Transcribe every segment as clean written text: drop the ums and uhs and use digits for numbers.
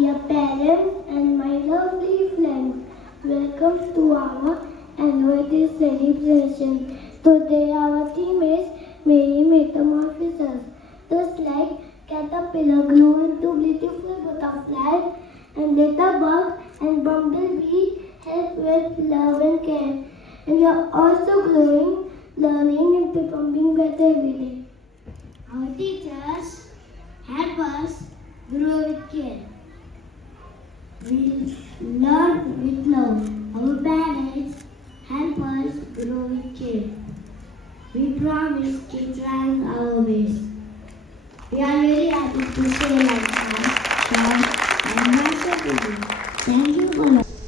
dear parents and my lovely friends, welcome to our annual day celebration. Today our theme is Merry Metamorphosis. Just like caterpillar grew into beautiful butterflies and little bug and bumblebee help with love and care. And we are also growing, learning and becoming better every day. Our teachers help us grow with care. We learn with love. Our parents help us grow with care. We promise to try our best. We are very happy to share like and master with you. Thank you for listening.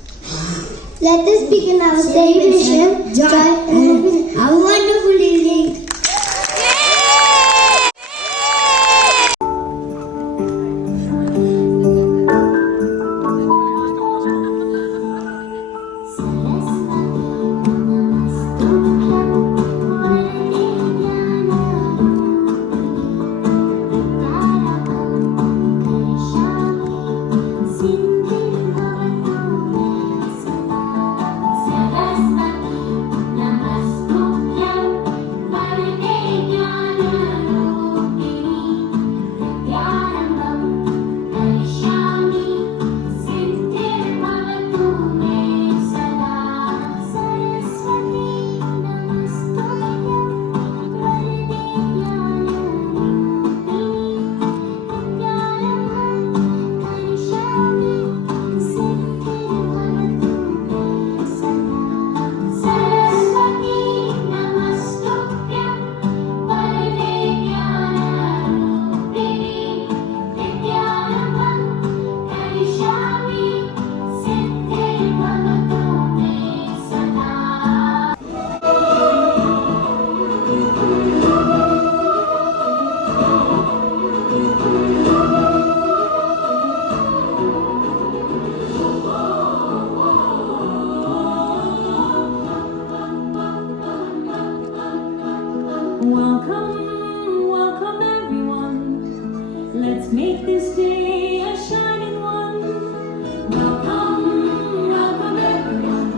Let us begin our celebration. Joy and happiness. Have a wonderful evening. Welcome, welcome everyone. Let's make this day a shining one. Welcome, welcome everyone.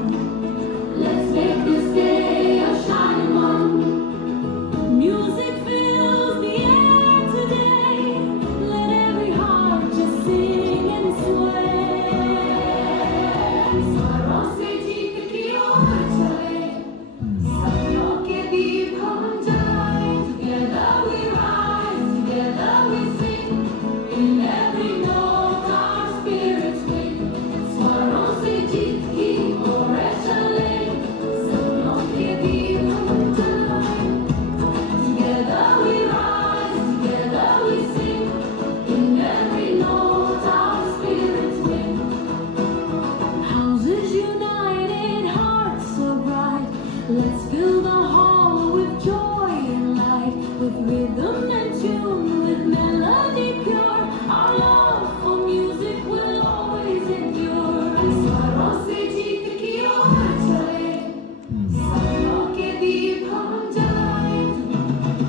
Let's make this day a shining one. Music fills the air today. Let every heart just sing and sway. Swaron se jeet ki or chale. Sapnon ke deep hum jalaye. Together we rise, together we sing. In every note our spirits win. Swaron se jeet ki or chale. Sapnon ke deep hum jalaye. Together we rise, together we sing. In every note our spirits win. Houses united, hearts so bright. Let's fill the hall with joy and light, with rhythm and tune, with melody pure. Our love for music will always endure. Swaron se jeet ki or chale, sapnon ke deep hum jalaye.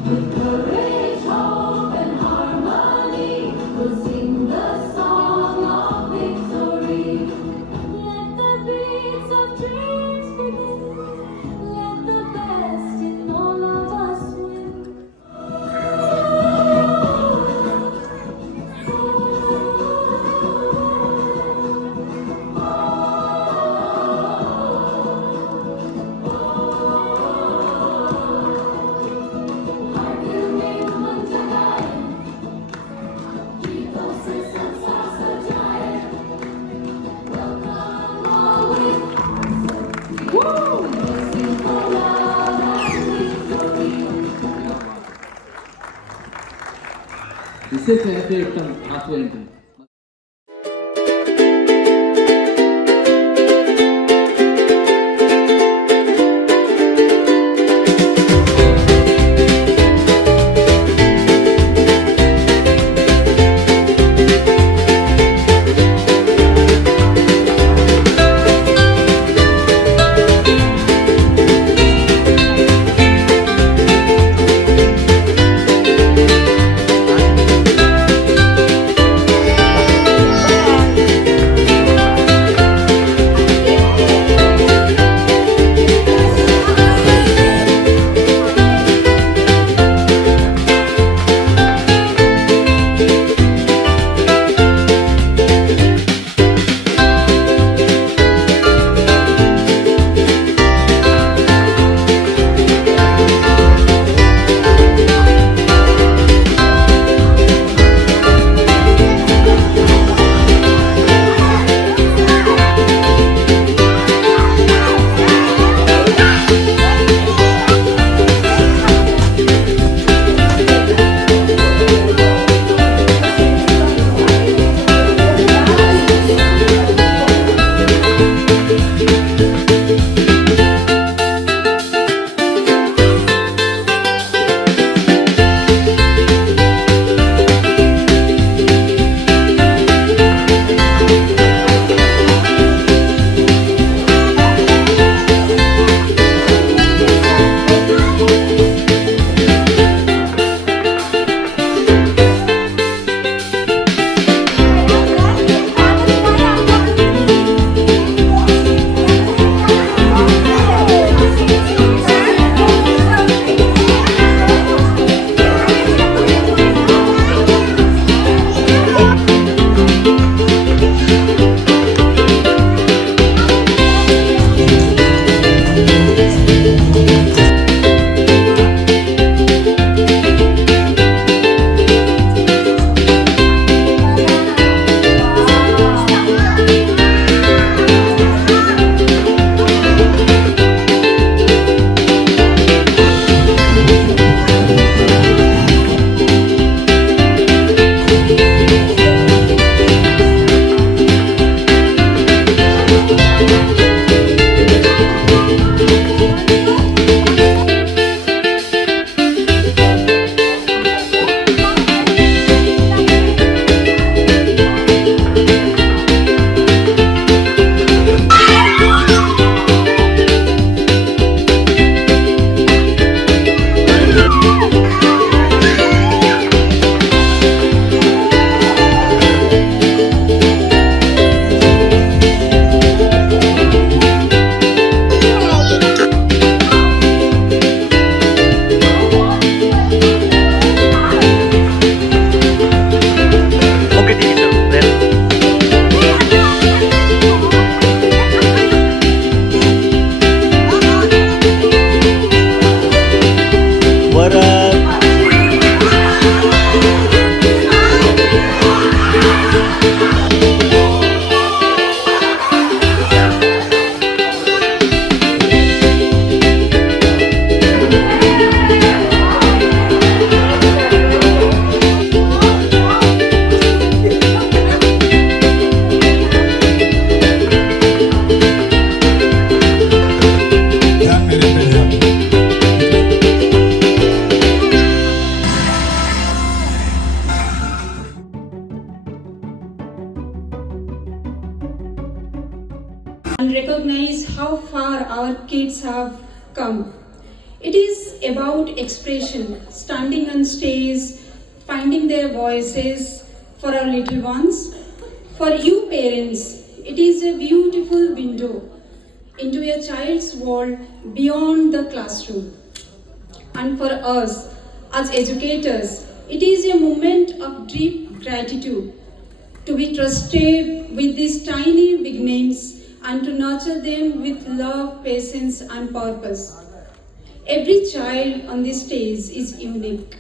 With courage, hope and harmony, we'll sing the song of victory. Let the beats of dreams begin. Let the best in all of us win. Heart will make one giant. Gito se sansa sajaye. Welcome always. Woo! Sing for love and victory. This is Efekten Atlantin. and recognize how far our kids have come. It is about expression, standing on stage, finding their voices for our little ones. For you parents, it is a beautiful window into a child's world beyond the classroom. And for us, as educators, it is a moment of deep gratitude to be trusted with these tiny beginnings and to nurture them with love, patience, and purpose. Every child on this stage is unique.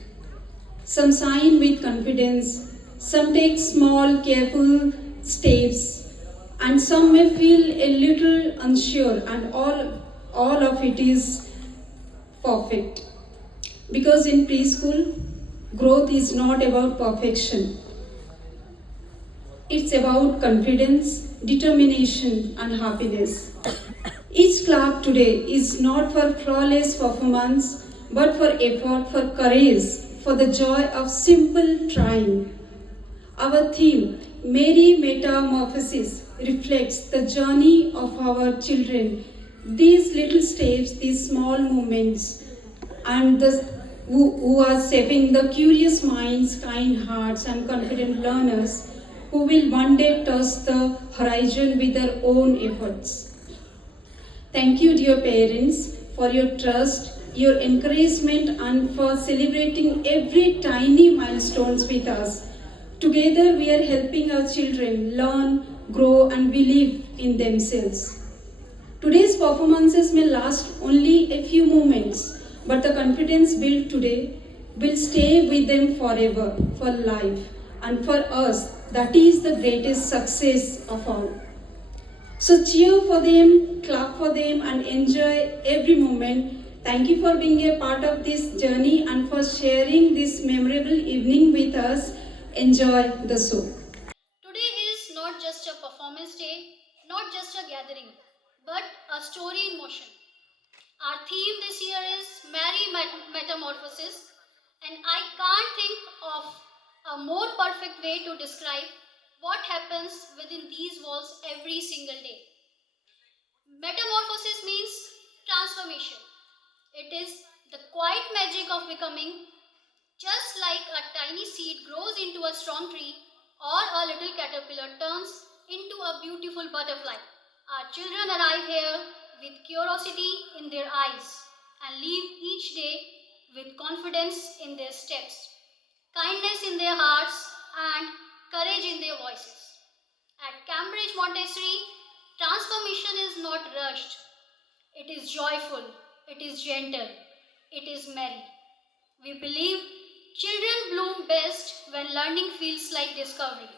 Some sign with confidence, some take small, careful steps, and some may feel a little unsure, and all of it is perfect. Because in preschool, growth is not about perfection. It's about confidence, determination, and happiness. Each clap today is not for flawless performance, but for effort, for courage, for the joy of simple trying. Our theme, Merry Metamorphosis, reflects the journey of our children. These little steps, these small movements, and who are shaping the curious minds, kind hearts, and confident learners who will one day touch the horizon with their own efforts. Thank you, dear parents, for your trust, your encouragement, and for celebrating every tiny milestones with us. Together, we are helping our children learn, grow, and believe in themselves. Today's performances may last only a few moments, but the confidence built today will stay with them forever, for life. And for us, that is the greatest success of all. So cheer for them, clap for them, and enjoy every moment. Thank you for being a part of this journey and for sharing this memorable evening with us. Enjoy the show. Today is not just a performance day, not just a gathering, but a story in motion. Our theme this year is Metamorphosis, and I can't think of a more perfect way to describe what happens within these walls every single day. Metamorphosis means transformation. It is the quiet magic of becoming. Just like a tiny seed grows into a strong tree or a little caterpillar turns into a beautiful butterfly, our children arrive here with curiosity in their eyes and leave each day with confidence in their steps, kindness in their hearts, and courage in their voices. At Cambridge Montessori, transformation is not rushed. It is joyful, it is gentle, it is merry. We believe children bloom best when learning feels like discovery,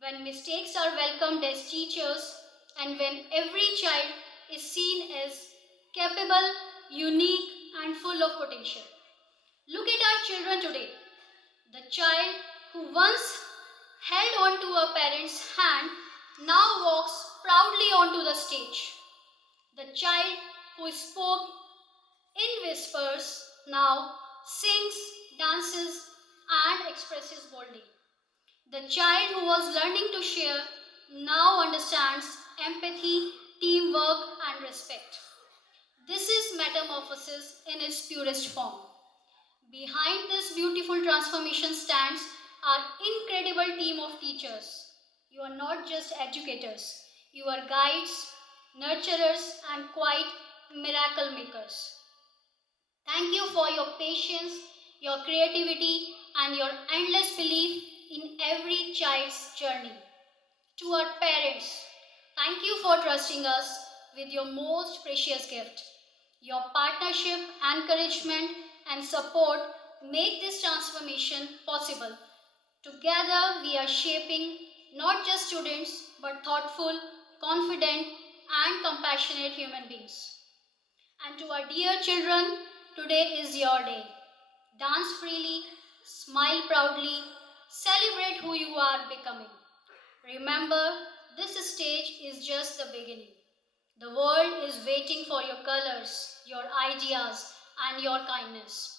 when mistakes are welcomed as teachers, and when every child is seen as capable, unique, and full of potential. Look at our children today. The child who once held on to a parent's hand now walks proudly onto the stage. The child who spoke in whispers now sings, dances, and expresses boldly. The child who was learning to share now understands empathy, teamwork, and respect. This is metamorphosis in its purest form. Behind this beautiful transformation stands our incredible team of teachers. You are not just educators, you are guides, nurturers, and quite miracle makers. Thank you for your patience, your creativity, and your endless belief in every child's journey. To our parents, thank you for trusting us with your most precious gift. Your partnership, encouragement, and support make this transformation possible. Together, we are shaping not just students but thoughtful, confident, and compassionate human beings. And to our dear children, today is your day. Dance freely, smile proudly, celebrate who you are becoming. Remember, this stage is just the beginning. The world is waiting for your colors, your ideas, and your kindness.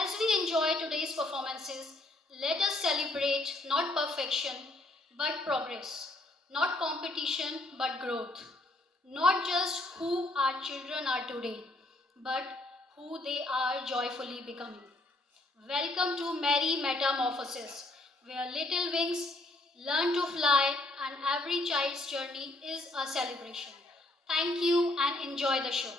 As we enjoy today's performances, let us celebrate not perfection but progress, not competition but growth, not just who our children are today, but who they are joyfully becoming. Welcome to Merry Metamorphosis, where little wings learn to fly and every child's journey is a celebration. Thank you and enjoy the show.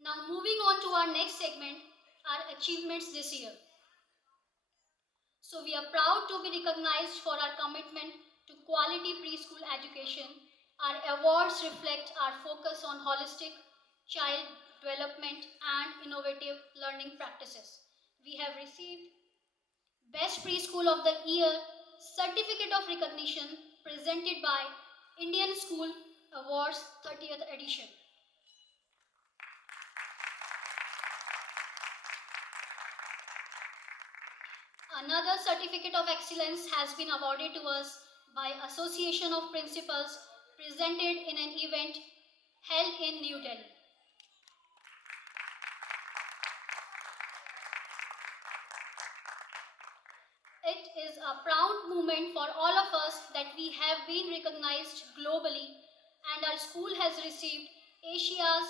Now, moving on to our next segment, our achievements this year. So, we are proud to be recognized for our commitment to quality preschool education. Our awards reflect our focus on holistic child development and innovative learning practices. We have received Best Preschool of the Year Certificate of Recognition presented by Indian School Awards 30th edition. Another certificate of excellence has been awarded to us by Association of Principals presented in an event held in New Delhi. It is a proud moment for all of us that we have been recognized globally and our school has received Asia's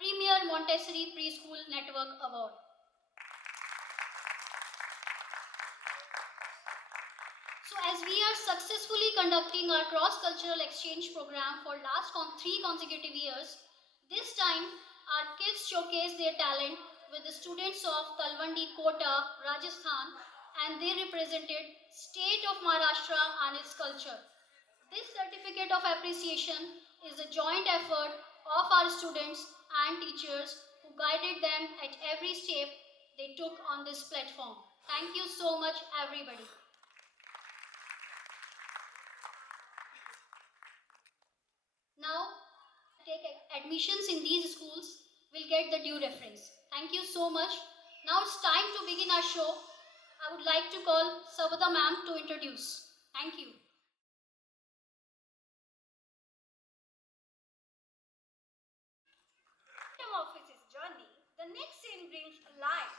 Premier Montessori Preschool Network Award. So as we are successfully conducting our cross-cultural exchange program for last 3 consecutive years, this time our kids showcase their talent with the students of Talwandi Kota, Rajasthan, and they represented state of Maharashtra and its culture. This certificate of appreciation is a joint effort of our students and teachers who guided them at every step they took on this platform. Thank you so much, everybody. Now, take admissions in these schools will get the due reference. Thank you so much. Now it's time to begin our show. I would like to call Savada ma'am to introduce. Thank you. Metamorphosis journey, the next scene brings alive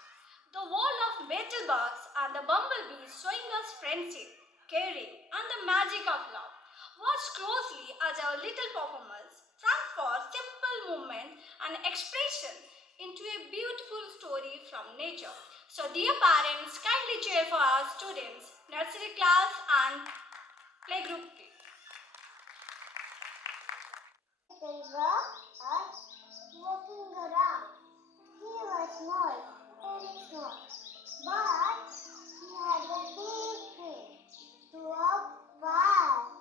the world of metal bugs and the bumblebees, showing us friendship, caring, and the magic of love. Watch closely as our little performers transfer simple movement and expression into a beautiful story from nature. So, dear parents, kindly cheer for our students, nursery class and playgroup kids. Silver was walking around. He was small, very small, but he had a big dream to walk far.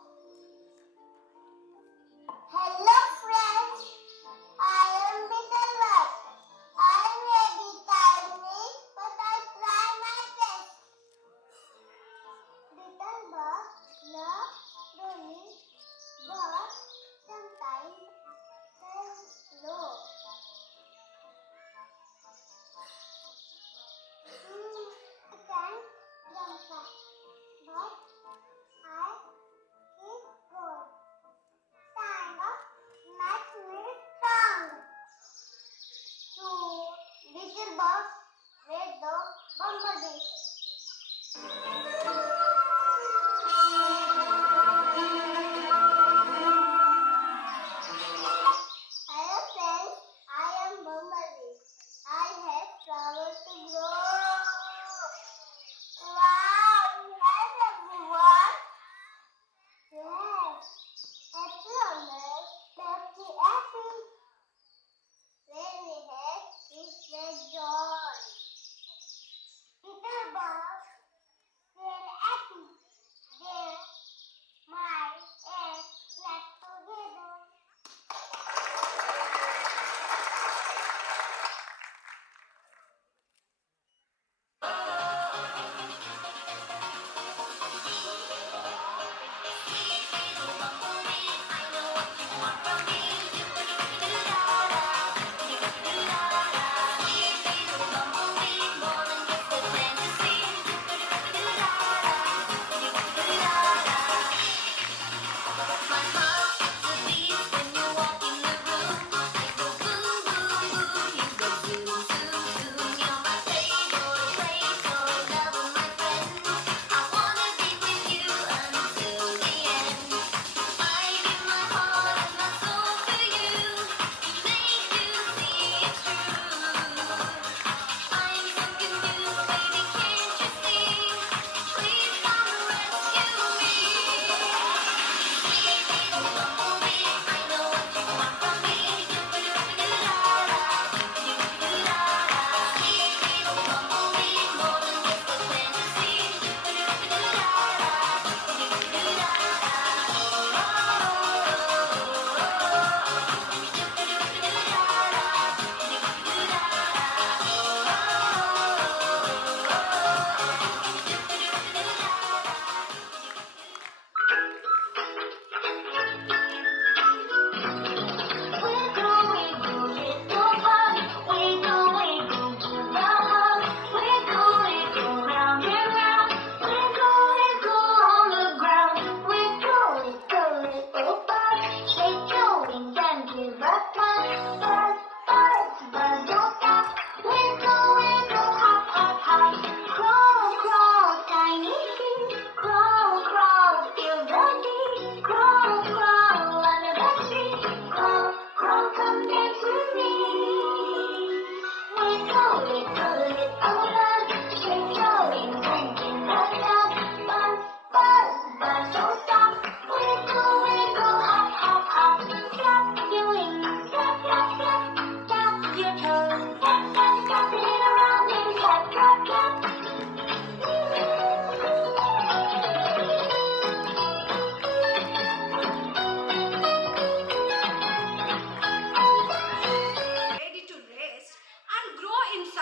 Hello friends, I am Bitterbutt. I may be tiny, but I try my best. Bitterbutt loves running, but sometimes fell low.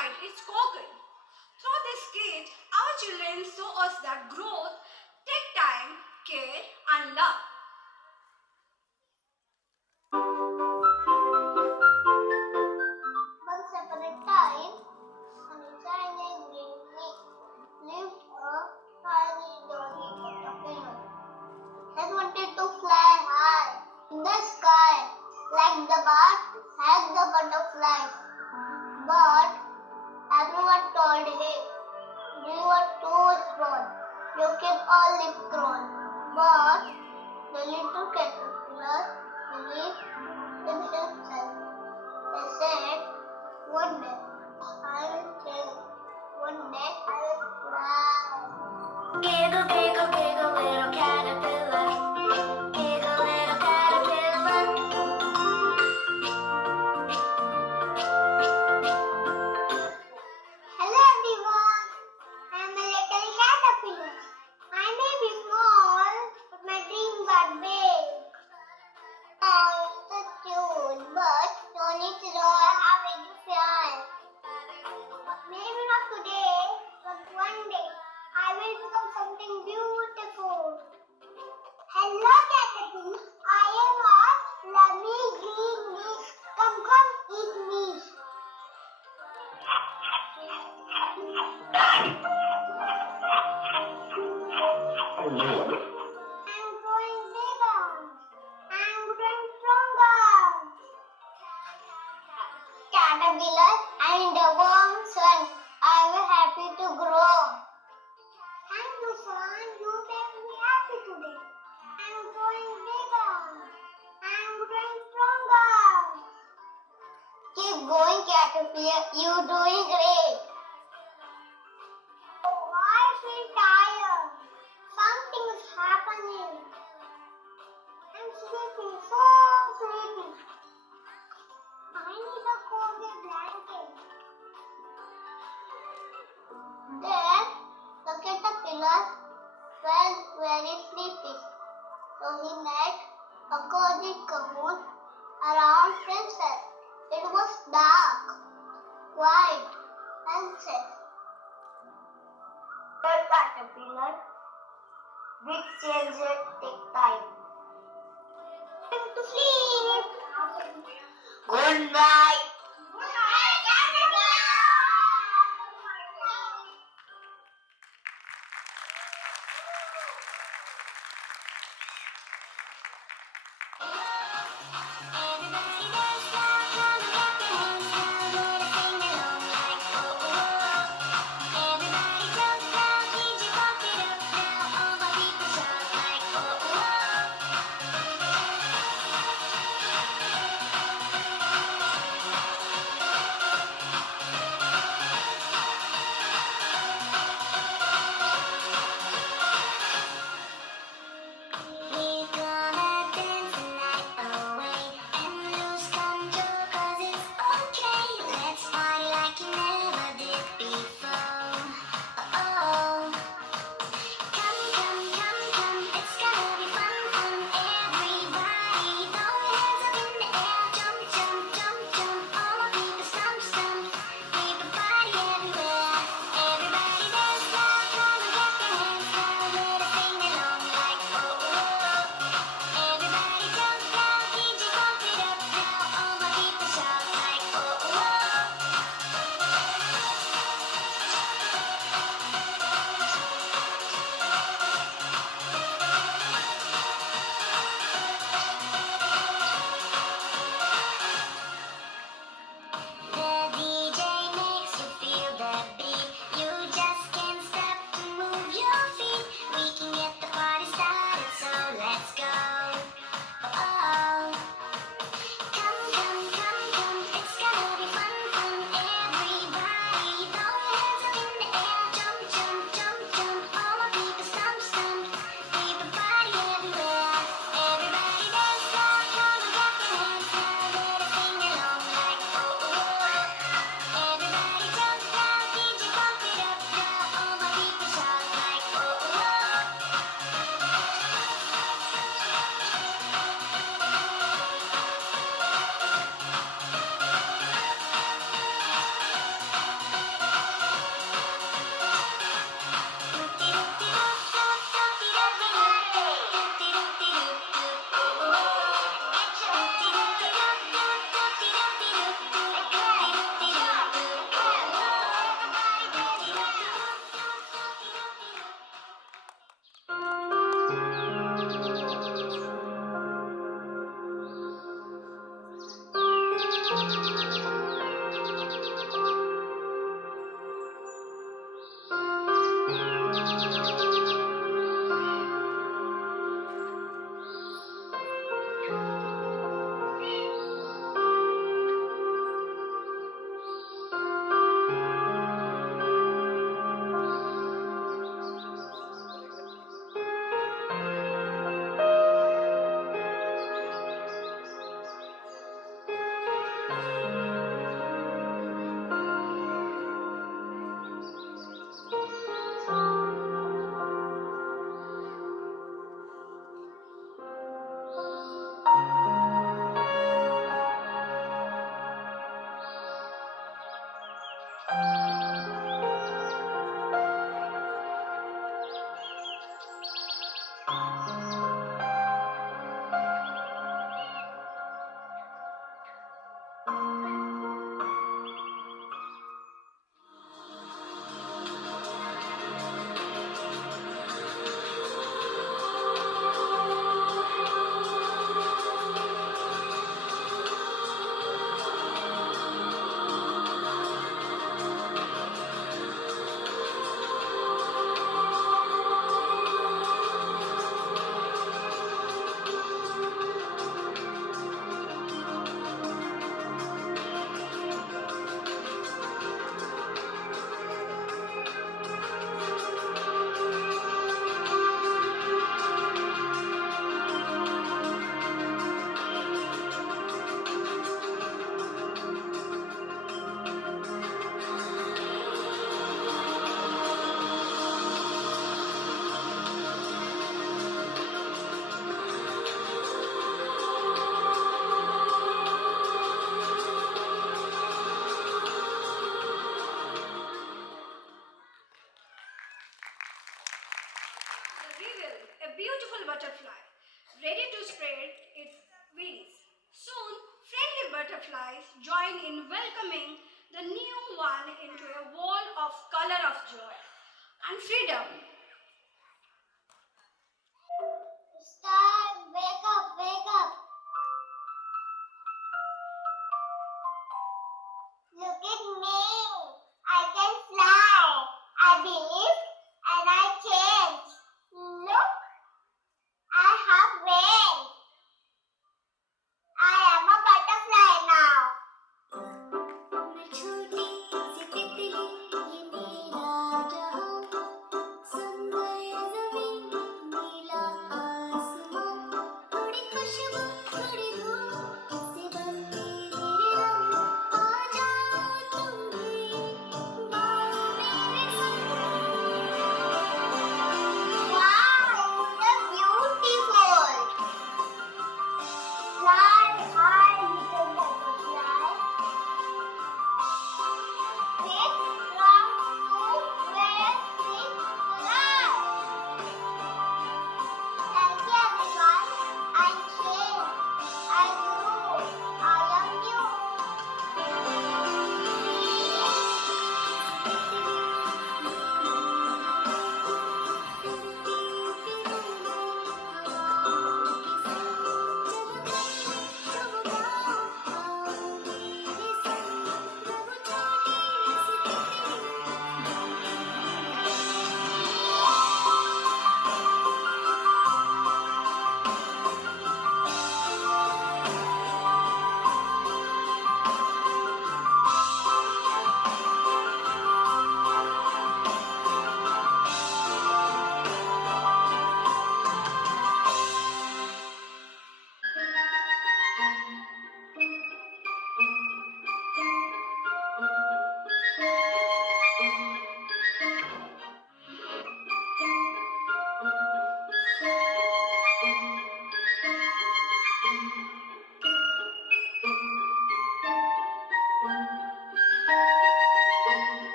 inside its cocoon. Through this kit, our children show us that growth takes time, care, and love. Once upon a time, Anita and I lived a tiny dolly caterpillar and wanted to fly high in the sky like the bird and the butterflies. But everyone told him, you are too small, you can only crawl. But the little caterpillar believed in himself. They said, one day I will change. One day I will fly. Giggle, giggle, giggle, little caterpillar. Giggle, little caterpillar. Hello everyone. I am a little caterpillar. I may be small, but my dreams are big. It's a cute, but don't need to know how big you fly. Maybe not today, but one day I will become something beautiful. Hello, caterpillar. I am a lovely green leaf. Come, eat me. I'm growing bigger. I'm growing stronger. Caterpillar, I'm in the warm sun. I am happy to grow. Thank you, sun. You make me happy today. I'm growing bigger. I'm growing stronger. Keep going, caterpillar. You're doing great. Oh, I feel tired. Something is happening. I'm sleeping, so sleepy. I need a cozy blanket. Then the caterpillar felt very sleepy. So he made a cozy cocoon around himself. It was dark, quiet, and safe. The caterpillar, which changes take time. Time to sleep. Good night. beautiful butterfly, ready to spread its wings. Soon, friendly butterflies join in welcoming the new one into a world of color of joy and freedom. Star, wake up, wake up. Look at me. I can fly. I believe and I change. Look, I have wings. I am a butterfly now. मैं छोटी सी तितली ये मेरा जहां सुंदर ज़मीं नीला आसमां थोड़ी खुशबू थोड़ी धूप से बनते मेरे रंग आ जाओ तुम भी गाओ मेरे संग wow the beautiful fly high little butterfly big from to where we fly. Thank you everyone. I came. I grew. I am you.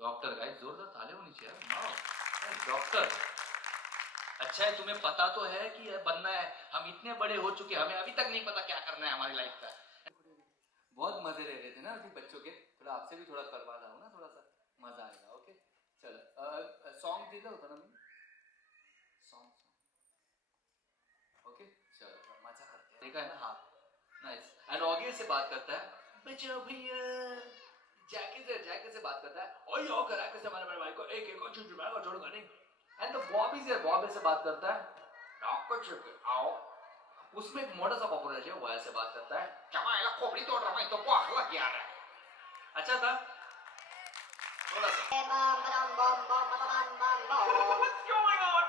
Doctor guys जोरदार ताली होनी चाहिए यार। डॉक्टर अच्छा है तुम्हें पता तो है कि ये बनना है, हम इतने बड़े हो चुके हमें अभी तक नहीं पता क्या करना है हमारी लाइफ का। बहुत मजे ले रहे थे ना अभी बच्चों के, थोड़ा आपसे भी थोड़ा करवा रहा हूँ ना, थोड़ा सा मजा आएगा। ओके चलो सॉन्ग दे दो होता ना सॉन्ग। ओके चलो मजा करते हैं, देखा है ना। हाँ नाइस। एंड ऑडियो से बात करता है बचाओ भैया, जैके से बात करता है और यो करा कैसे हमारे बड़े भाई को एक एक को चुचुमा को छोड़ नहीं। एंड द बॉबी से बात करता है डॉक्टर चुके आओ, उसमें एक मोटा सा पॉपुलर है वो ऐसे बात करता है चमाइला खोपड़ी तोड़ रहा मैं तो बहुत लग गया है। अच्छा था थोड़ा सा। What's going on?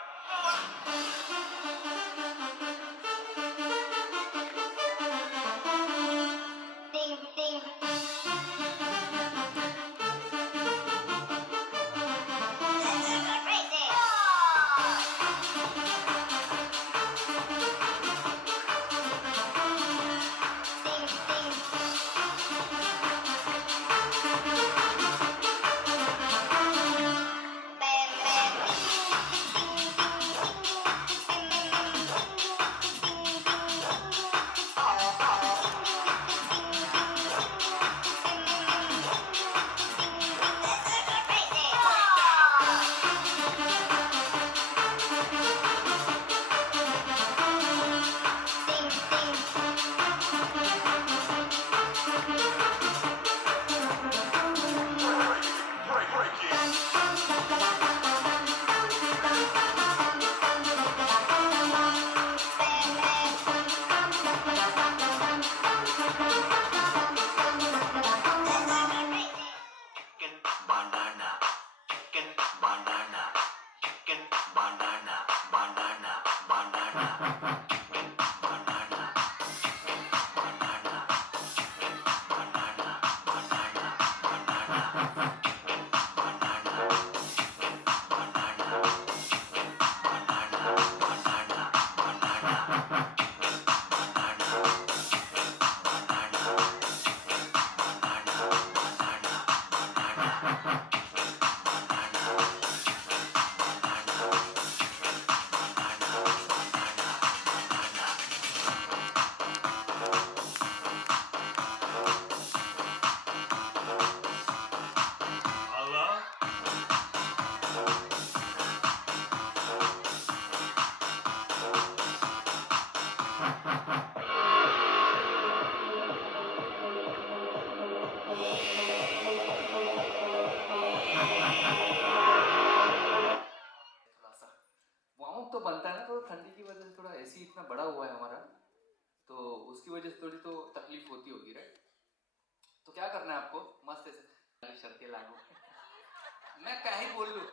तो बनता है ना, तो ठंडी की वजह से थोड़ा एसी इतना बड़ा हुआ है हमारा, तो उसकी वजह से थोड़ी तो तकलीफ होती होगी राइट। तो क्या करना है आपको, मस्त ऐसे शर्तें लागू मैं क्या ही बोल लूं,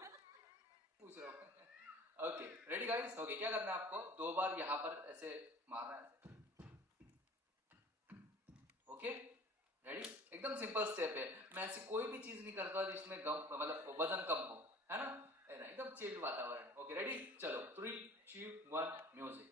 पूछ रहा हूँ। ओके रेडी गाइस, ओके क्या करना है आपको, 2 बार यहाँ पर ऐसे मारना है। ओके रेडी, एकदम सिंपल स्टेप है, मैं ऐसी कोई भी चीज नहीं करता जिसमें मतलब वजन कम हो, है ना, एकदम चिल्ड वातावरण। ओके रेडी, चलो 3 2 1 म्यूजिक।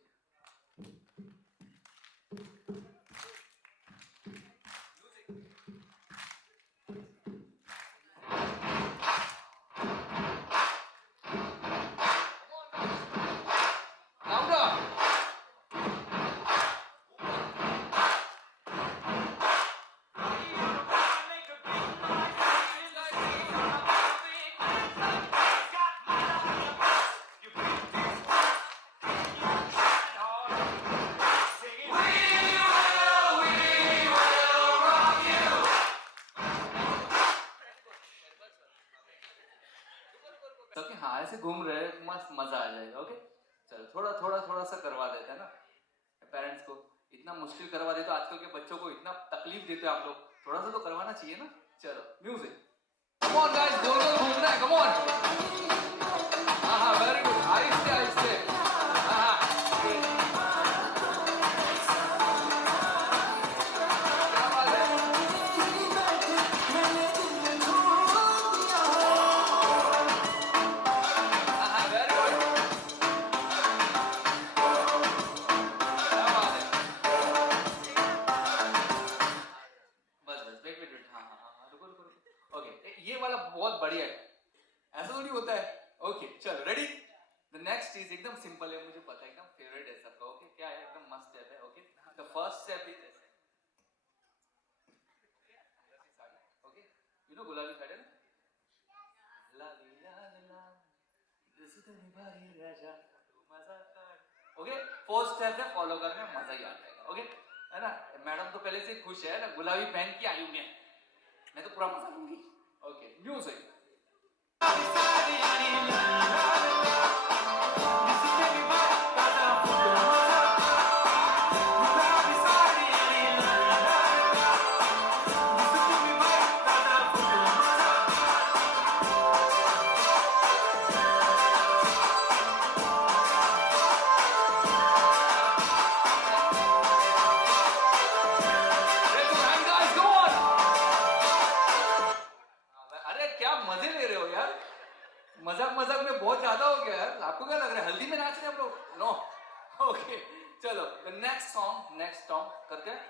ओके हाँ ऐसे घूम रहे मस्त मजा आ जाएगा। ओके चलो थोड़ा सा करवा देते हैं ना, पेरेंट्स को इतना मुश्किल करवा देते हो, आजकल के बच्चों को इतना तकलीफ देते हो आप लोग, थोड़ा सा तो करवाना चाहिए ना। चलो म्यूजिक, कम ऑन गाइस, गोल गोल घूमना है, कम ऑन। हाँ वेरी गुड, आहिस्ते आहिस्ते। हाँ क्या बात है, हाँ वेरी गुड, क्या बात है। बस वेट हाँ रुको। ओके ये वाला बहुत बढ़िया है, ऐसा थोड़ी होता है। ओके चलो रेडी, द नेक्स्ट चीज एकदम सिंपल है, मुझे पता है, एकदम फेवरेट है सबका. ओके, क्या है, एकदम मस्त स्टेप है. Okay, the first step is ऐसे. ओके, यू नो गुलाबी साड़ी ना, ला ला ला दिसते निभाई राजा तू मजा कर. ओके, फर्स्ट स्टेप है, फॉलो करना, मजा ही आ जाएगा. ओके, है ना. मैडम तो पहले से खुश है ना, गुलाबी पहन के आई हूं मैं तो पूरा मजा लूंगी. Okay, music. अरे क्या मजे ले रहे हो यार, मजाक मजाक में बहुत ज्यादा हो गया यार. आपको क्या लग रहा है हल्दी में नाच रहे हैं आप लोग? नो. ओके, चलो द नेक्स्ट सॉन्ग करते हैं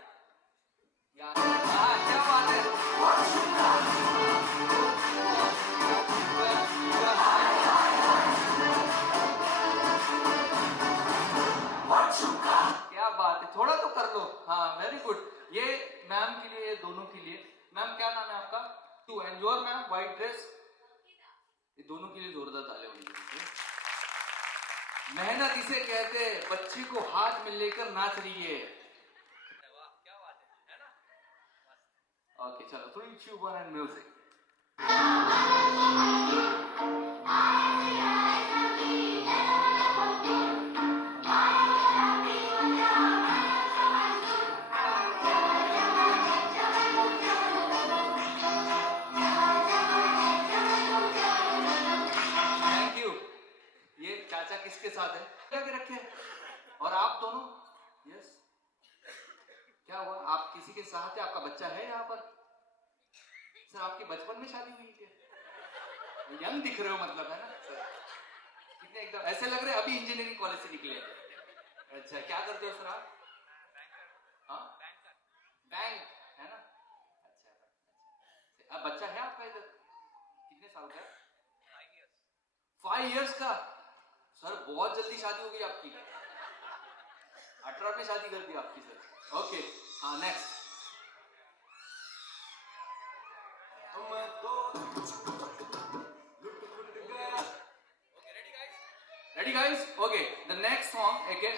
यार. हाँ, क्या बात है. क्या बात है, थोड़ा तो कर लो. हाँ, वेरी गुड. ये मैम के लिए, दोनों के लिए. मैम क्या नाम है आपका? To enjoy ma'am, white dress. ये दोनों के लिए जोरदार ताली होनी चाहिए. मेहनत इसे कहते हैं, बच्ची को हाथ में लेकर नाच रही है. वाह, क्या बात है ना. ओके, चलो 3, 2, 1 एंड म्यूजिक. Thank you. ये चाचा किसके साथ है? क्या के रखे हैं? और आप दोनों? यस. क्या हुआ, आप किसी के साथ है? आपका बच्चा है यहाँ पर? सर, आपकी बचपन में शादी हुई क्या? यंग दिख रहे हो मतलब, है ना सर? कितने एकदम ऐसे लग रहे हैं अभी इंजीनियरिंग कॉलेज से निकले. अच्छा, क्या करते हो सर आप? हाँ, बैंक है ना. अच्छा, अब बच्चा है आपका इधर? कितने साल का है? 5 इयर्स का. सर बहुत जल्दी शादी हो गई आपकी. 18 में शादी कर दी आपकी सर. ओके, हाँ, next. Ready guys? Okay, the next song again.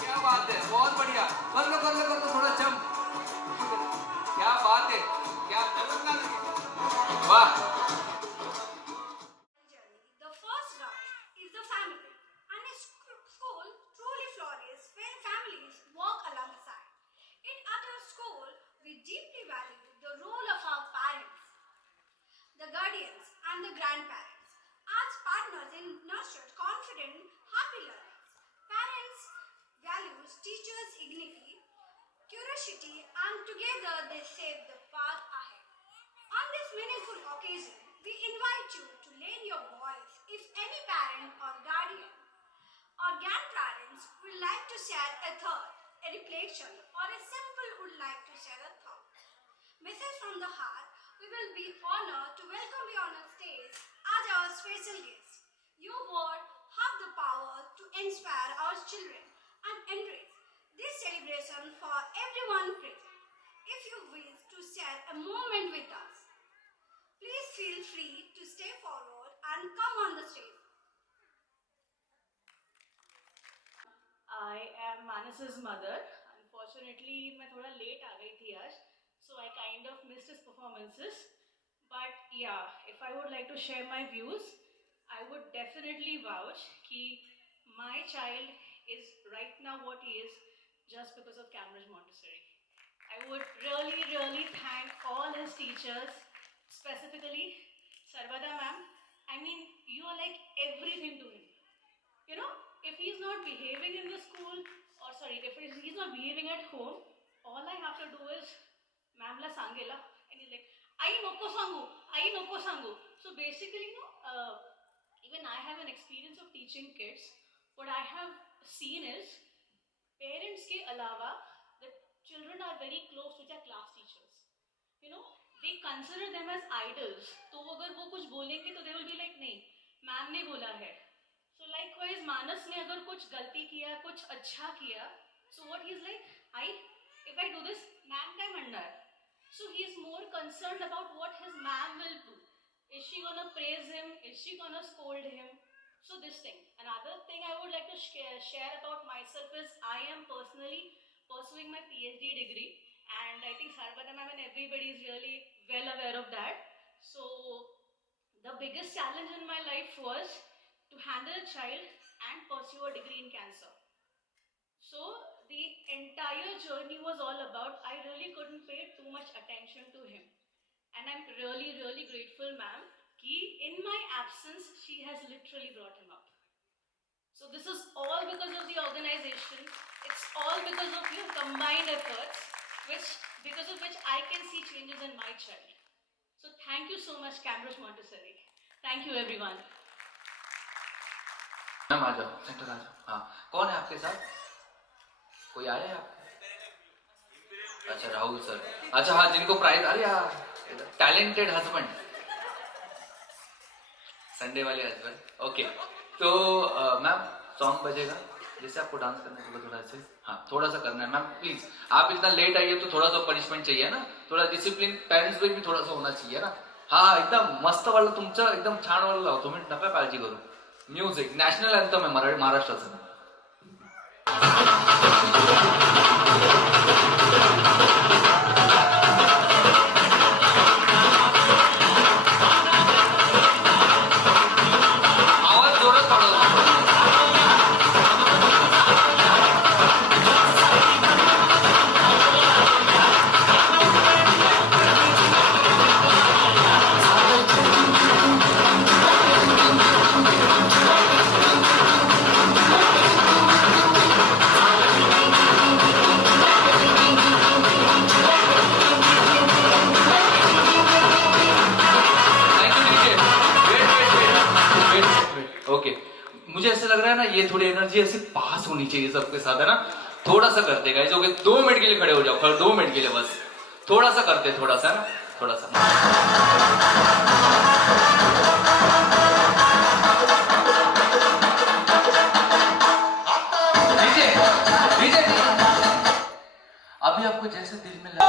क्या बात है, बहुत बढ़िया. कर लो थोड़ा जंप. क्या बात है, क्या जलन ना लगे. वाह. Journey. The first guide is the family, and a school truly flourishes when families walk alongside. At our school, we deeply value the role of our parents, the guardians, and the grandparents as partners in nurtured, confident, happy learners. Parents values teachers' dignity, curiosity, and together they shape the path ahead. On this meaningful occasion, we invite you to lend your voice if any parent or guardian or grandparents would like to share a thought, a reflection, or a simple would like to share a thought. Message from the heart, we will be honored to welcome you on our stage as our special guest. Your word have the power to inspire our children and enrich this celebration for everyone present. If you wish to share a moment with us, please feel free to step forward and come on the stage. I am Manas's mother. Unfortunately, मैं थोड़ा late आ गई थी आज, so I kind of missed his performances. But yeah, if I would like to share my views, I would definitely vouch कि my child is right now what he is just because of Cambridge Montessori. I would really thank all his teachers, specifically Sarvada ma'am. I mean, you are like everything to him. You know, if he's not behaving in the school, or sorry, if he's not behaving at home, all I have to do is, ma'am la sangela, and he's like, I noko sangu. So basically, even I have an experience of teaching kids. What I have seen is, parents ke alawa, the children are very close to their class teachers. You know, they consider them as idols. तो अगर वो कुछ बोलेंगे तो they will be like नहीं, ma'am ने बोला है. So likewise, मानस ने अगर कुछ गलती किया, कुछ अच्छा किया, so what he's like, if I do this, ma'am क्या म्हणणार? So he is more concerned about what his ma'am will do. Is she gonna praise him? Is she gonna scold him? So this thing. Another thing I would like to share about myself is I am personally pursuing my PhD degree, and I think Sarvada ma'am and everybody is really well aware of that. So the biggest challenge in my life was to handle a child and pursue a degree in cancer. So the entire journey was all about, I really couldn't pay too much attention to him. And I'm really, really grateful, ma'am, कि in my absence, she has literally brought him up. So this is all because of the organization. It's all because of your combined efforts, because of which I can see changes in my child. So thank you so much, Cambridge Montessori. Thank you, everyone. Ma'am आ जाओ, centre आ जाओ. हाँ, कौन है आपके साथ? कोई आया है आपके? अच्छा, राहुल सर. अच्छा हाँ, जिनको प्राइज, अरे यार, टैलेंटेड हस्बैंड, संडे वाले हस्बैंड. ओके, तो मैम सॉन्ग बजेगा, जैसे आपको डांस करना है थोड़ा से. हाँ, थोड़ा सा करना है मैम, प्लीज. आप इतना लेट आइए तो थोड़ा सा पनिशमेंट चाहिए ना, थोड़ा डिसिप्लिन पेरेंट्स भी थोड़ा सा होना चाहिए ना. हा, एकदम मस्त वाला तुमचं एकदम छान वाला लाव, तुम्ही नका काळजी करू. म्युझिक नॅशनल अँथम आहे महाराष्ट्राचं. ओके, मुझे ऐसा लग रहा है ना, ये थोड़ी एनर्जी ऐसे पास होनी चाहिए सबके साथ, है ना. थोड़ा सा करते गाइस. ओके, 2 मिनट के लिए खड़े हो जाओ, 2 मिनट के लिए बस. थोड़ा सा करते, थोड़ा सा ना, थोड़ा सा. डीजे अभी आपको जैसे दिल में लगे.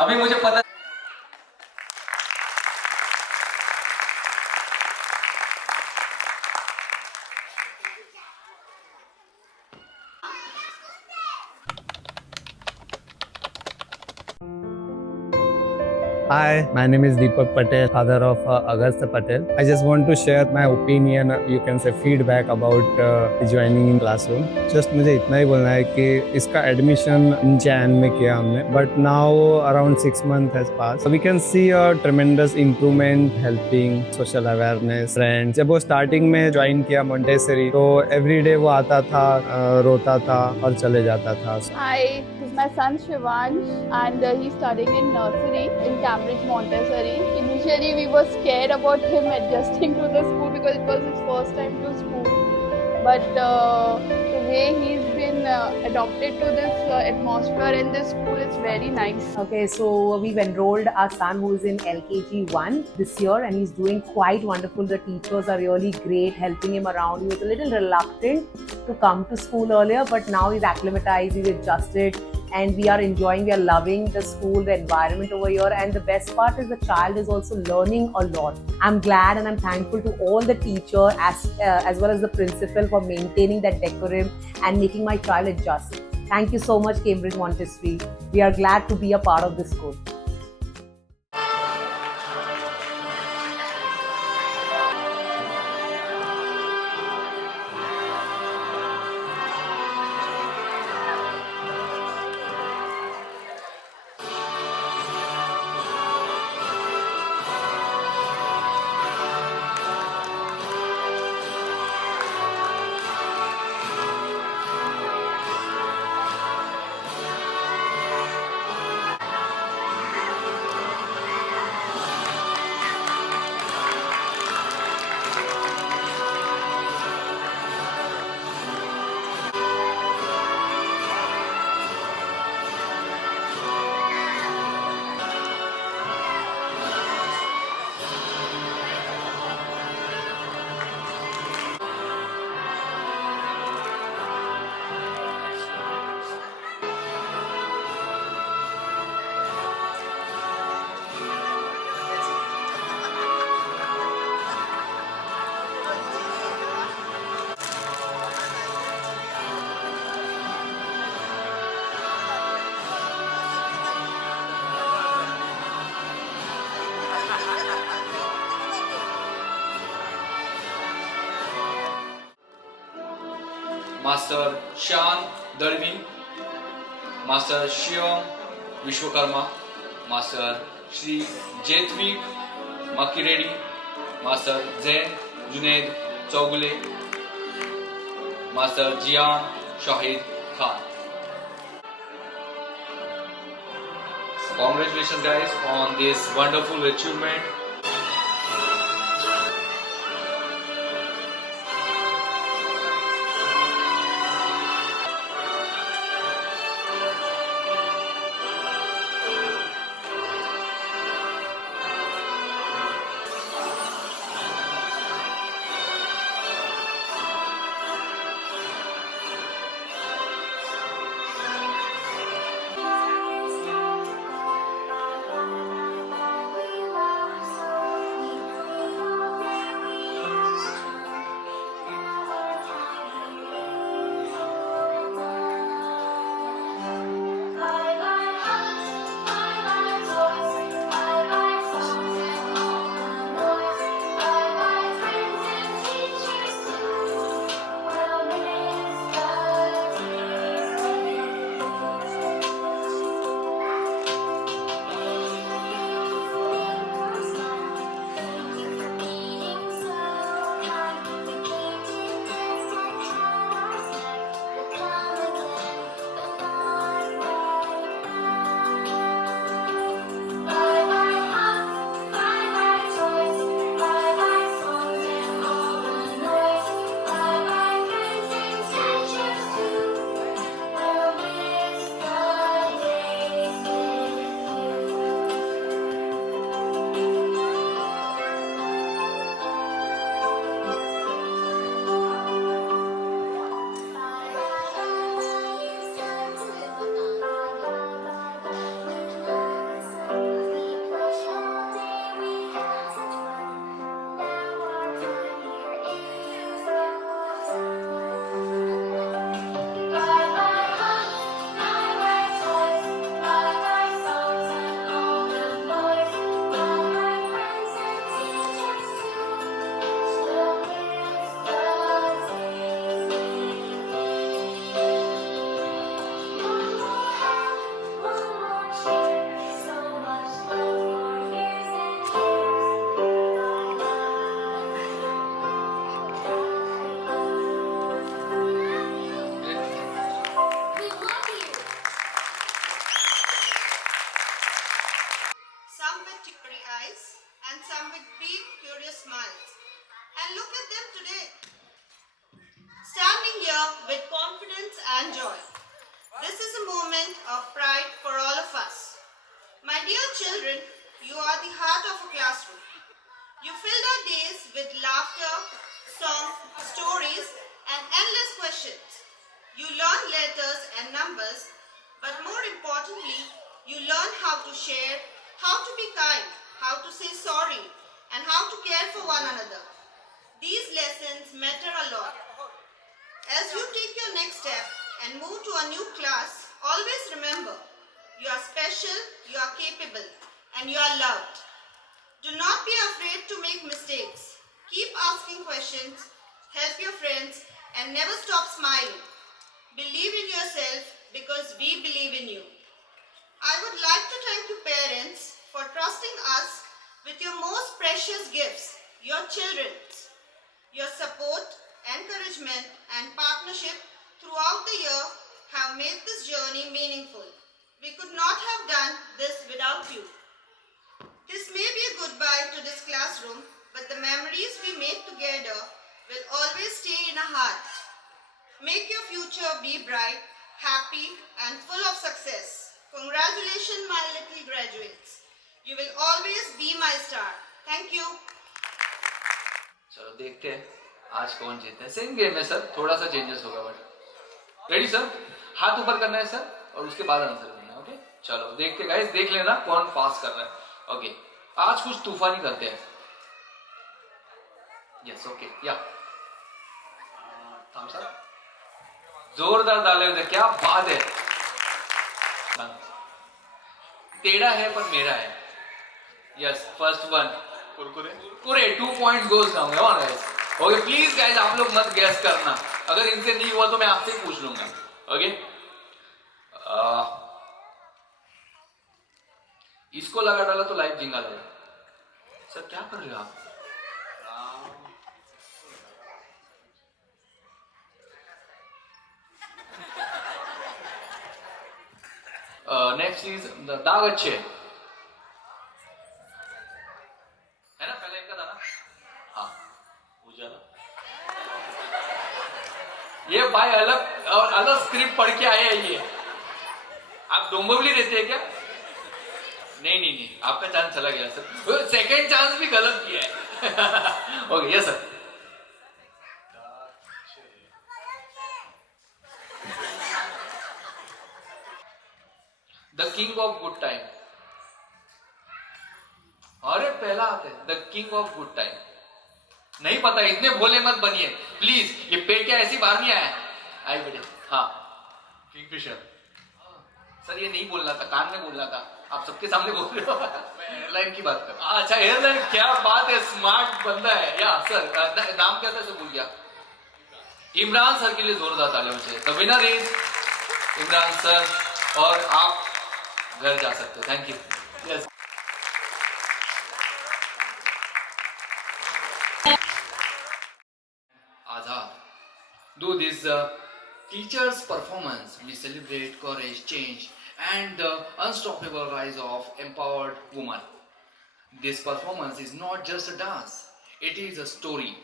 अभी मुझे पता Hi, my name is Deepak Patel, father of Agastya Patel. I just want to share my opinion, you can say feedback about joining in classroom. Just मुझे इतना ही बोलना है कि इसका admission in Jan में किया हमने, but now around 6 months has passed. So we can see a tremendous improvement, helping social awareness, friends. जब वो starting में join किया Montessori, तो every day वो आता था, रोता था और चले जाता था. Hi, this is my son Shivansh and he's studying in nursery in Cambridge Montessori. Initially we were scared about him adjusting to the school because it was his first time to school. But the way he's been adopted to this atmosphere in this school is very nice. Okay, so we've enrolled our son who is in LKG 1 this year and he's doing quite wonderful. The teachers are really great, helping him around. He was a little reluctant to come to school earlier, but now he's acclimatized, he's adjusted, and we are enjoying, we are loving the school, the environment over here. And the best part is the child is also learning a lot. I'm glad and I'm thankful to all the teachers as well as the principal for maintaining that decorum and making my child adjust. Thank you so much, Cambridge Montessori. We are glad to be a part of this school. Master Shan Darvi, Master Shivam Vishwakarma, Master Shri Jetwik Maki Reddy, Master Zain Junaid Chaugule, Master Jian Shahid Khan. Congratulations guys on this wonderful achievement. Some with teary eyes and some with big, curious smiles. And look at them today, standing here with confidence and joy. This is a moment of pride for all of us. My dear children, you are the heart of a classroom. You filled our days with laughter, song, stories, and endless questions. You learn letters and numbers, but more importantly, you learn how to share, how to be kind, how to say sorry, and how to care for one another. These lessons matter a lot. As you take your next step and move to a new class, always remember, you are special, you are capable, and you are loved. Do not be afraid to make mistakes. Keep asking questions, help your friends, and never stop smiling. Believe in yourself because we believe in you. I would like to thank you parents for trusting us with your most precious gifts, your children. Your support, encouragement, and partnership throughout the year have made this journey meaningful. We could not have done this without you. This may be a goodbye to this classroom, but the memories we made together will always stay in our heart. Make your future be bright, happy, and full of success. Congratulations, my little graduates. You will always be my star. Thank you. चलो देखते हैं आज कौन जीतते हैं. Same game है sir, थोड़ा सा चेंजेस होगा बट रेडी सर. हाथ ऊपर करना है सर और उसके बाद आंसर करना है. ओके चलो देखते गाइस, देख लेना कौन पास कर रहा है. ओके आज कुछ तूफानी करते हैं. यस ओके या थम्स अप. जोरदार डाले हुए, क्या बात है. टेढ़ा है पर मेरा है. Yes first one Kurkure 2 point goes down. Okay please guys आप लोग मत गैस करना. अगर इनसे नहीं हुआ तो मैं आपसे पूछ लूंगा. ओके, इसको लगा डाला तो लाइफ जिंगा लगा. सर क्या कर रहे हो आप? नेक्स्ट इज दाग अच्छे है ना, पहले इनका था ना. हाँ, उजाला. ये भाई अलग स्क्रिप्ट पढ़ के आए हैं ये. आप डोंबिवली रहते हैं क्या? नहीं, आपका चांस चला गया सर. सेकंड चांस भी गलत किया है. Okay, yes sir. The king of good time. अरे पहला आते हैं the king of good time. नहीं पता, इतने भोले मत बनिए प्लीज. ये पेड़ क्या ऐसी बाहर नहीं आया. आई बेटे. हाँ, किंगफिशर. सर ये नहीं बोलना था, कान में बोलना था. आप सबके सामने बोल रहे हो. एयरलाइन की बात कर. अच्छा, एयरलाइन. क्या बात है, स्मार्ट बंदा है. या सर नाम क्या था, सर भूल गया. इमरान सर के लिए जोरदार तालियां चाहिए. The winner is Imran sir, और आप घर जा सकते हो. Thank you. Yes. Azad. Do this teacher's performance. We celebrate courage, change, and the unstoppable rise of empowered women. This performance is not just a dance. It is a story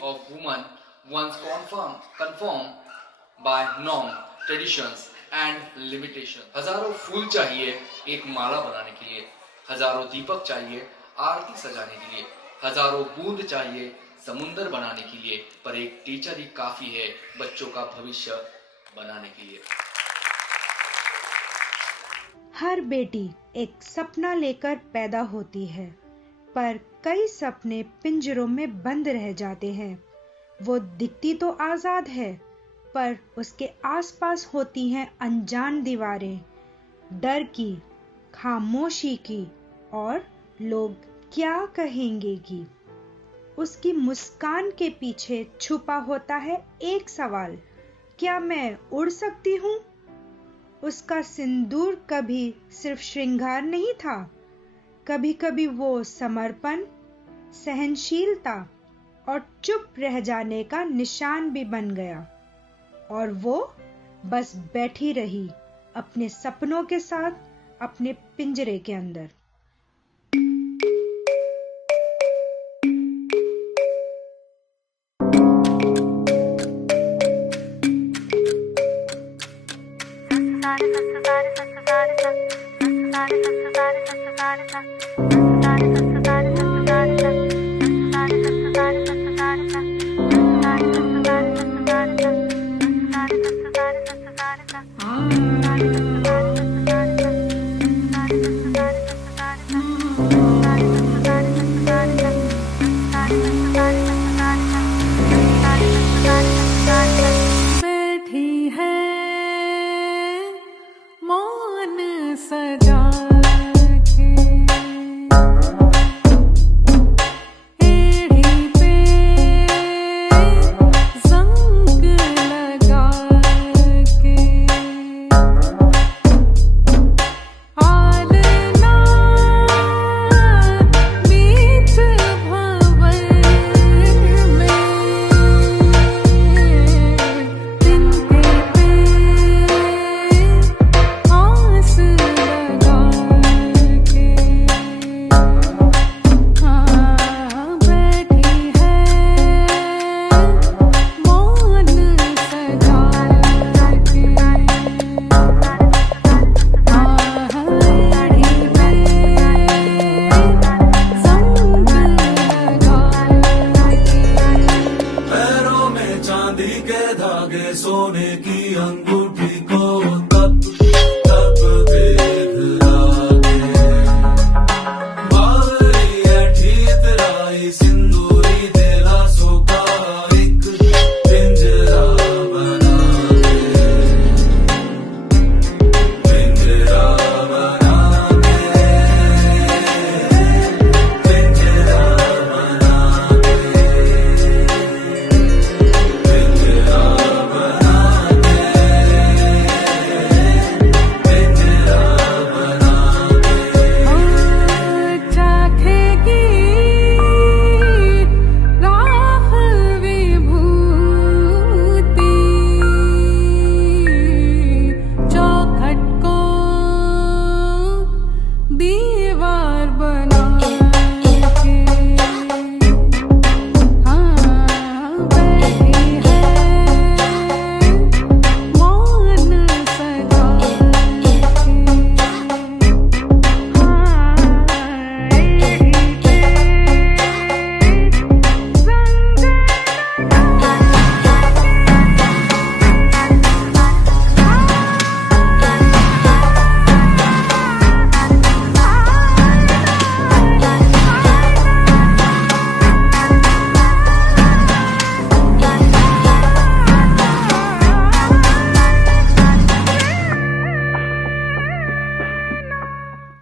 of women once conformed by norm, traditions, and limitations. हजारों फूल चाहिए एक माला बनाने के लिए, हजारों दीपक चाहिए आरती सजाने के लिए, हजारों बूंद चाहिए समुंदर बनाने के लिए, पर एक टीचर ही काफी है बच्चों का भविष्य बनाने के लिए. हर बेटी एक सपना लेकर पैदा होती है, पर कई सपने पिंजरों में बंद रह जाते हैं. वो दिखती तो आजाद है, पर उसके आसपास होती हैं अनजान दीवारें, डर की, खामोशी की और लोग क्या कहेंगे की. उसकी मुस्कान के पीछे छुपा होता है एक सवाल, क्या मैं उड़ सकती हूँ? उसका सिंदूर कभी सिर्फ श्रृंगार नहीं था, कभी कभी वो समर्पण, सहनशीलता और चुप रह जाने का निशान भी बन गया. और वो बस बैठी रही अपने सपनों के साथ अपने पिंजरे के अंदर. बैठी है मौन सजा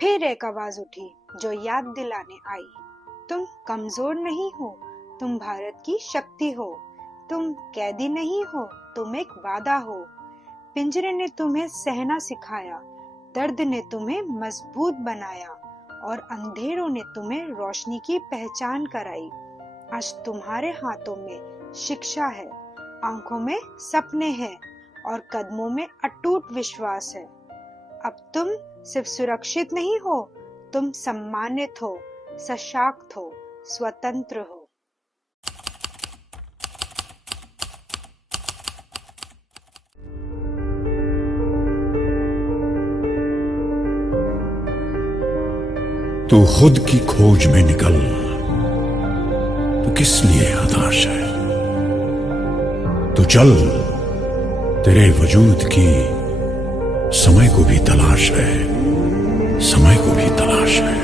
फिर एक आवाज उठी जो याद दिलाने आई, तुम कमजोर नहीं हो, तुम भारत की शक्ति हो, तुम कैदी नहीं हो, तुम एक वादा हो। पिंजरे ने तुम्हें सहना सिखाया, दर्द ने तुम्हें मजबूत बनाया और अंधेरों ने तुम्हें रोशनी की पहचान कराई। आज तुम्हारे हाथों में शिक्षा है, आंखों में सपने हैं और कदमों में अटूट विश्वास है। अब तुम सिर्फ सुरक्षित नहीं हो, तुम सम्मानित हो, सशक्त हो, स्वतंत्र हो। तू खुद की खोज में निकल, तू किस लिए हताश है? तू चल, तेरे वजूद की समय को भी तलाश है, समय को भी तलाश है।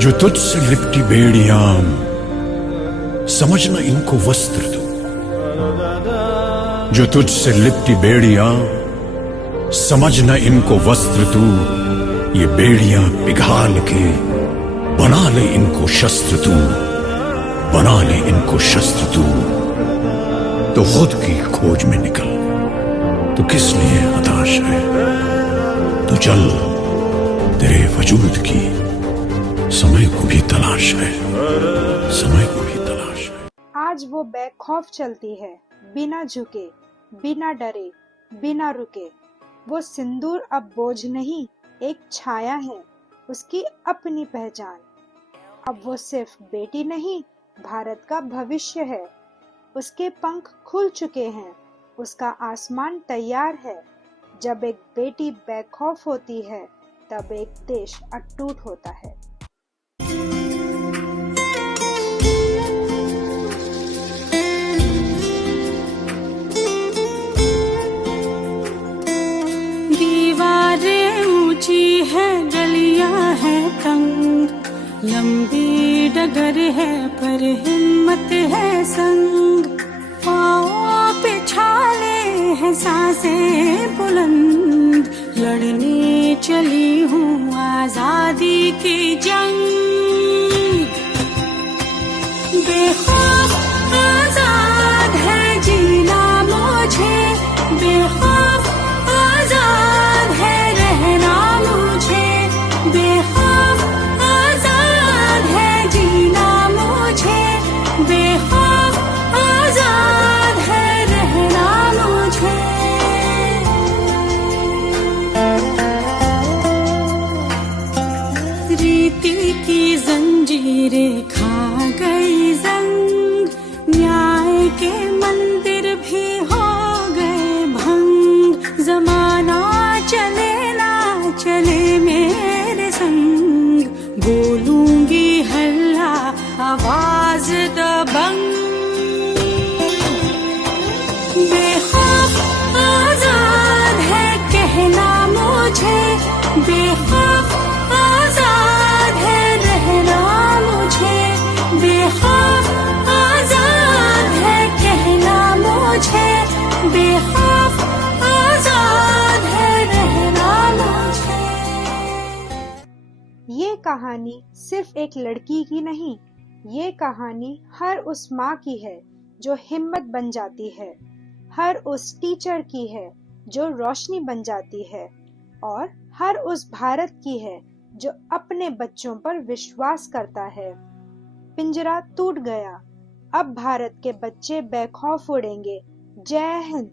जो तुझसे लिपटी बेड़ियां, समझना इनको वस्त्र तू। जो तुझसे लिपटी बेड़ियां, समझना इनको वस्त्र तू। ये बेड़ियां पिघाल के बना ले इनको शस्त्र तू, बना ले इनको शस्त्र तू। तो खुद की खोज में निकल, तू किस लिए हताश है? तू चल, तेरे वजूद की समय को भी तलाश है, समय को भी तलाश है। आज वो बेखौफ चलती है, बिना झुके, बिना डरे, बिना रुके। वो सिंदूर अब बोझ नहीं, एक छाया है, उसकी अपनी पहचान। अब वो सिर्फ बेटी नहीं, भारत का भविष्य है। उसके पंख खुल चुके हैं, उसका आसमान तैयार है। जब एक बेटी बेखौफ होती है, तब एक देश अटूट होता है। दीवारें ऊंची है, गलियां है तंग, लंबी डगर है पर हिम्मत है संग। पाँव पे छाले हैं सांसें बुलंद, लड़ने चली हूँ आजादी की जंग। बेखौफ आजाद है जीना मुझे, बेखौफ आजाद है रहना मुझे, बेखौफ आजाद है जीना मुझे, बेखौफ आजाद है रहना मुझे। रीति की जंजीरें खा गई जंग, न्याय के मंदिर भी हो गए भंग। जमाना चले ना चले मेरे संग, बोलूंगी हल्ला आवाज दबंग। बेखौफ आजाद है कहना मुझे, बेखौफ आजाद है रहना मुझे, बेखौफ आजाद है कहना मुझे, बेखौफ आजाद है रहना मुझे। ये कहानी सिर्फ एक लड़की की नहीं, ये कहानी हर उस माँ की है जो हिम्मत बन जाती है, हर उस टीचर की है जो रोशनी बन जाती है, और हर उस भारत की है जो अपने बच्चों पर विश्वास करता है। पिंजरा टूट गया, अब भारत के बच्चे बेखौफ उड़ेंगे। जय Hind.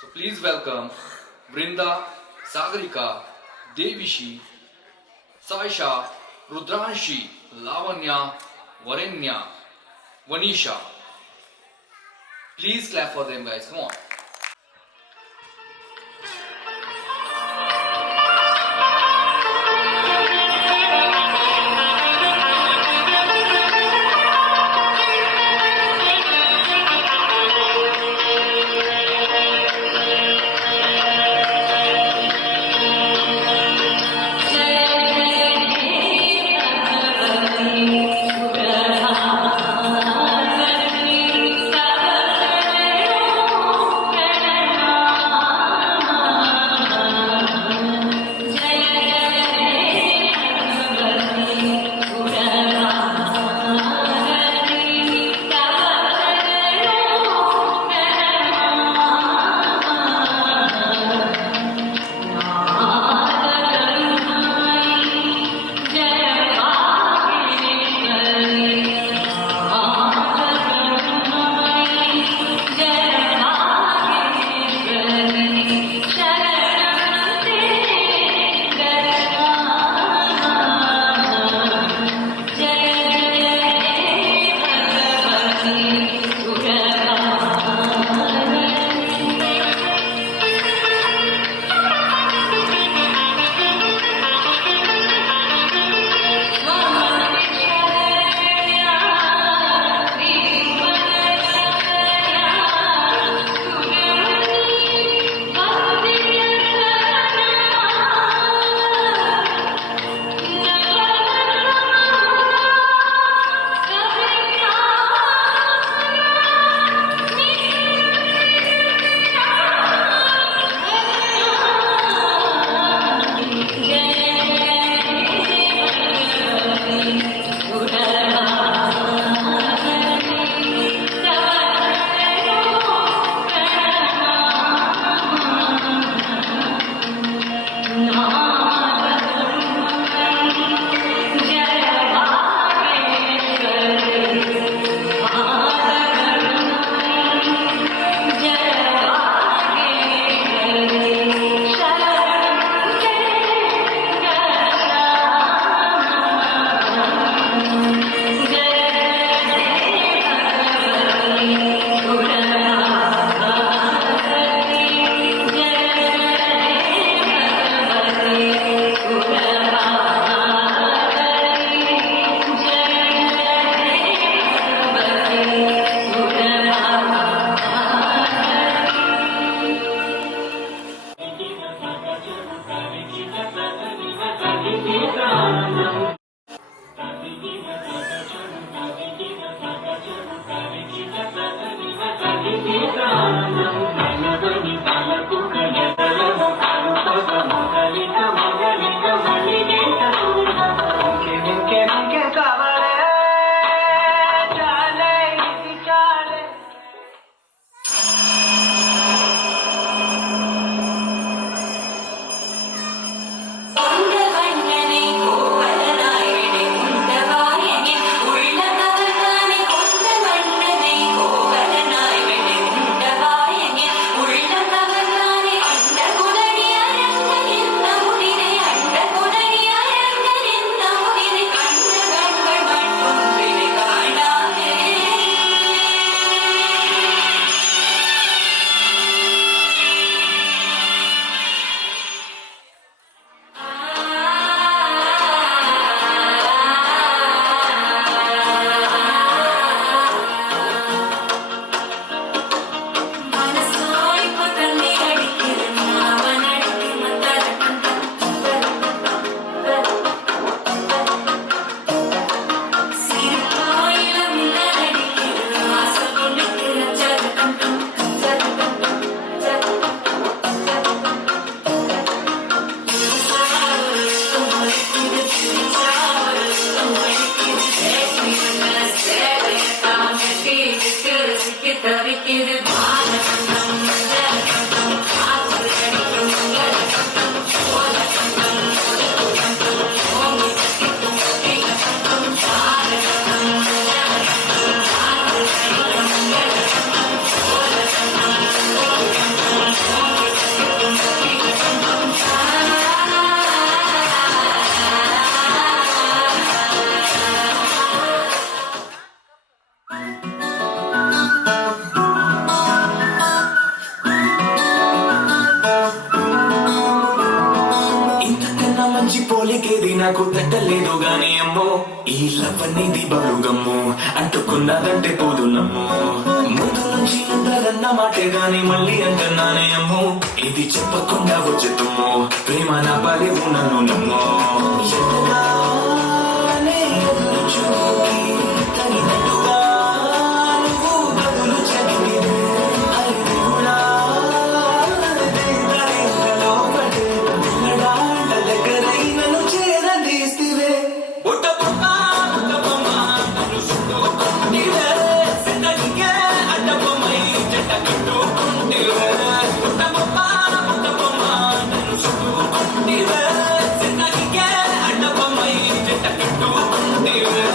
So please welcome Vrinda, Sagarika, Devishi, Saisha, Rudranshi, Lavanya, Varenya, Vanisha. Please clap for them, guys. Come on. जय ఇంతకన్నా మంచి పోలికేది నాకు తట్టలేదు గాని అమ్మో ఈ లవ్ అనేది బలుగమ్ము అంటుకున్నదంటే పోదు నమ్ము ముందు నుంచి ఉండాలన్న మాటే గాని మళ్ళీ అంటున్నానే అమ్మో ఇది చెప్పకుండా వచ్చుతుమ్మో ప్రేమ నా పలివు నన్ను నమ్మో ఎంతగానే ఎదురు చూకి తగినట్టుగా నువ్వు బదులు చెబితే అది కూడా దగ్గరైనను చేరదీస్తివే బుట్టబొమ్మ బుట్టబొమ్మ నన్ను చుట్టుకుంటివే సెన్నగిగే అడ్డబొమ్మై జంట కట్టుకుంటివే బుట్టబొమ్మ బుట్టబొమ్మ నన్ను చుట్టుకుంటివే సెన్నగిగే అడ్డబొమ్మై జంట కట్టుకుంటివే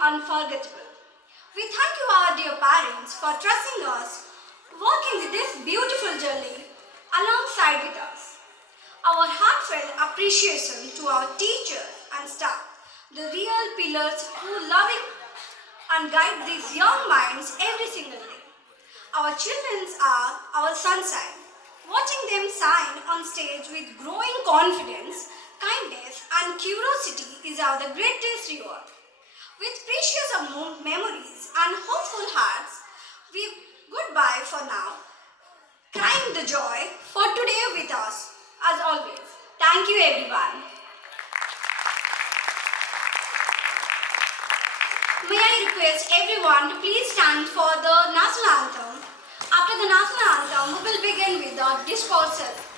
Unforgettable. We thank you, our dear parents, for trusting us, walking this beautiful journey alongside with us. Our heartfelt appreciation to our teachers and staff, the real pillars who love and guide these young minds every single day. Our children are our sunshine. Watching them shine on stage with growing confidence, kindness and curiosity is the greatest reward. With precious memories and hopeful hearts, we goodbye for now. Crying the joy for today with us, as always. Thank you, everyone. May I request everyone to please stand for the national anthem. After the national anthem, we will begin with the discourse.